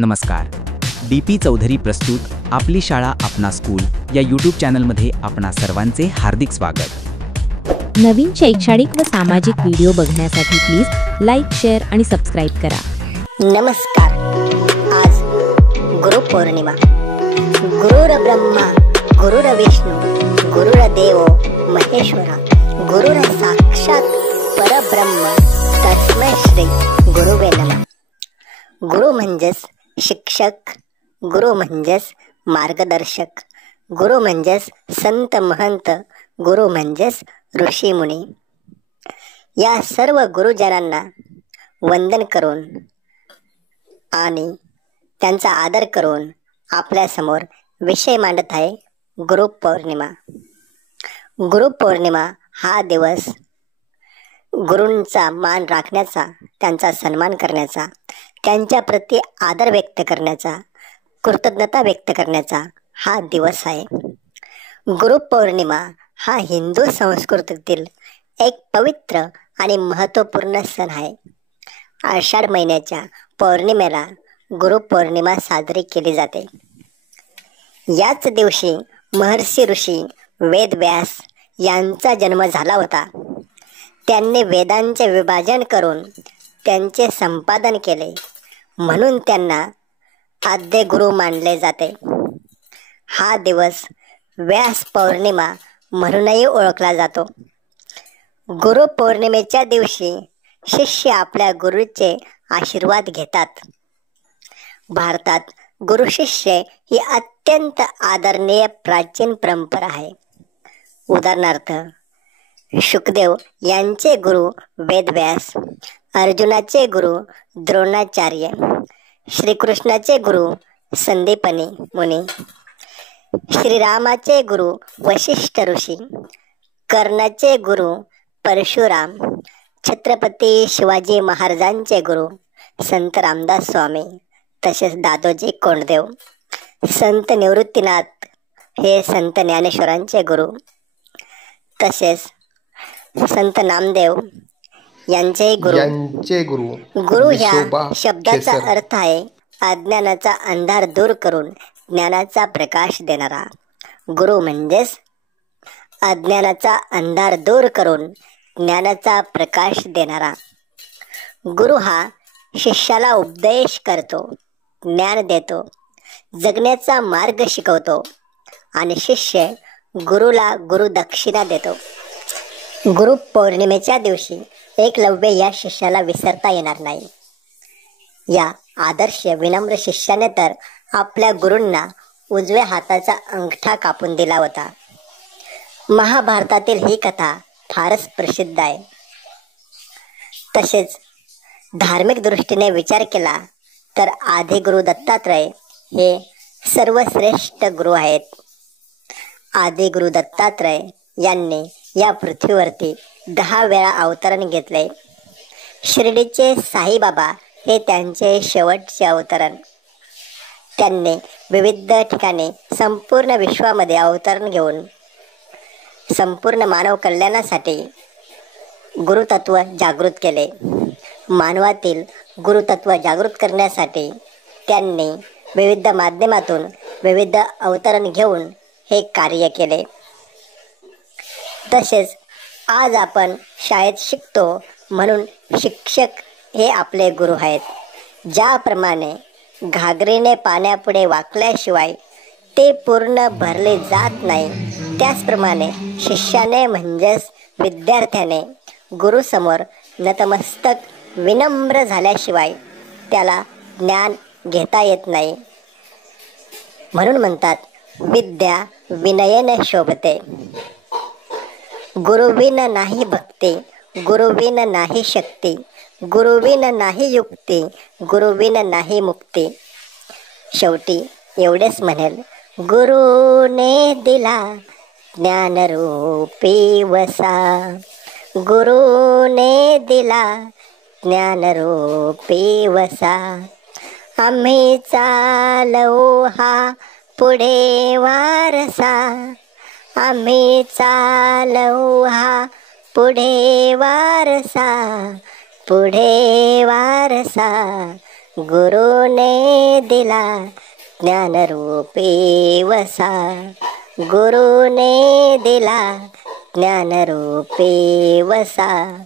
नमस्कार. डी.पी. चौधरी प्रस्तुत आपली शाळा आपणा स्कूल या यूट्यूब चॅनलमध्ये आपणा सर्वांचे हार्दिक स्वागत. नवीन शैक्षणिक व सामाजिक व्हिडिओ बघण्यासाठी प्लीज लाईक, शेअर आणि सबस्क्राईब करा. नमस्कार. आज गुरुपौर्णिमा. गुरुर्ब्रह्मा गुरुर्विष्णू गुरुर्देव महेश्वरा गुरुर साक्षात परब्रह्म तस्मै श्री गुरुवे नमः. गुरु म्हणजेच शिक्षक, गुरु म्हणजेच मार्गदर्शक, गुरु म्हणजेच संत महंत, गुरु म्हणजेच ऋषी मुनी. या सर्व गुरुजनांना वंदन करून आणि त्यांचा आदर करून आपल्यासमोर विषय मांडत आहे गुरुपौर्णिमा. गुरुपौर्णिमा हा दिवस गुरूंचा मान राखण्याचा, त्यांचा सन्मान करण्याचा, त्यांच्या प्रती आदर व्यक्त करण्याचा, कृतज्ञता व्यक्त करण्याचा हा दिवस आहे. गुरुपौर्णिमा हा हिंदू संस्कृतीतील एक पवित्र आणि महत्त्वपूर्ण सण आहे. आषाढ महिन्याच्या पौर्णिमेला गुरुपौर्णिमा साजरी केली जाते. याच दिवशी महर्षी ऋषी वेदव्यास यांचा जन्म झाला होता. त्यांनी वेदांचे विभाजन करून त्यांचे संपादन केले, म्हणून त्यांना आद्य गुरु मानले जाते. हा दिवस व्यास पौर्णिमा म्हणूनही ओळखला जातो. गुरुपौर्णिमेच्या दिवशी शिष्य आपल्या गुरूचे आशीर्वाद घेतात. भारतात गुरुशिष्य ही अत्यंत आदरणीय प्राचीन परंपरा आहे. उदाहरणार्थ, शुकदेव यांचे गुरु वेदव्यास, अर्जुनाचे गुरु द्रोणाचार्य, श्रीकृष्णाचे गुरु संदीपनी मुनी, श्रीरामाचे गुरु वशिष्ठ ऋषी, कर्णाचे गुरु परशुराम, छत्रपती शिवाजी महाराजांचे गुरु संत रामदास स्वामी, तसेच दादोजी कोंडदेव, संत निवृत्तीनाथ हे संत ज्ञानेश्वरांचे गुरु, तसेच संत नामदेव यांचे गुरु. गुरु ह्या शब्दाचा अर्थ आहे अज्ञानाचा अंधार दूर करून ज्ञानाचा प्रकाश देणारा. गुरु म्हणजेच अज्ञानाचा अंधार दूर करून ज्ञानाचा प्रकाश देणारा. गुरु हा शिष्याला उपदेश करतो, ज्ञान देतो, जगण्याचा मार्ग शिकवतो आणि शिष्य गुरुला गुरुदक्षिणा देतो. गुरुपौर्णिमेच्या दिवशी एकलव्य या शिष्याला विसरता येणार नाही. या आदर्श विनम्र शिष्याने तर आपल्या गुरूंना उजव्या हाताचा अंगठा कापून दिला होता. महाभारतातील ही कथा फारच प्रसिद्ध आहे. तसेच धार्मिक दृष्टीने विचार केला तर आदिगुरु दत्तात्रय हे सर्वश्रेष्ठ गुरु आहेत. आदिगुरु दत्तात्रय यांनी या पृथ्वीवरती 10 वेळा अवतरण घेतले. शिर्डीचे साईबाबा हे त्यांचे शेवटचे अवतरण. त्यांनी विविध ठिकाणी संपूर्ण विश्वामध्ये अवतरण घेऊन संपूर्ण मानव कल्याणासाठी गुरुतत्व जागृत केले. मानवातील गुरुतत्व जागृत करण्यासाठी त्यांनी विविध माध्यमातून विविध अवतरण घेऊन हे कार्य केले. तसेच आज आपण शाळेत शिकतो म्हणून शिक्षक हे आपले गुरु आहेत. ज्याप्रमाणे घागरीने पाण्यापुढे वाकल्याशिवाय ते पूर्ण भरले जात नाही, त्याचप्रमाणे शिष्याने म्हणजेच विद्यार्थ्याने गुरुसमोर नतमस्तक विनम्र झाल्याशिवाय त्याला ज्ञान घेता येत नाही. म्हणून म्हणतात, विद्या विनयेने शोभते. गुरुविन नाही भक्ती, गुरुविन नाही शक्ती, गुरुविन नाही युक्ती, गुरुविन नाही मुक्ती. शेवटी एवढेच म्हणेल, गुरुने दिला ज्ञानरूपी वसा, गुरुने दिला ज्ञानरूपी वसा. आम्ही चालवू हा पुढे वारसा, आम्ही चालवू हा पुढे वारसा, पुढे वारसा. गुरुने दिला ज्ञानरूपी वसा, गुरुने दिला ज्ञानरूपी वसा.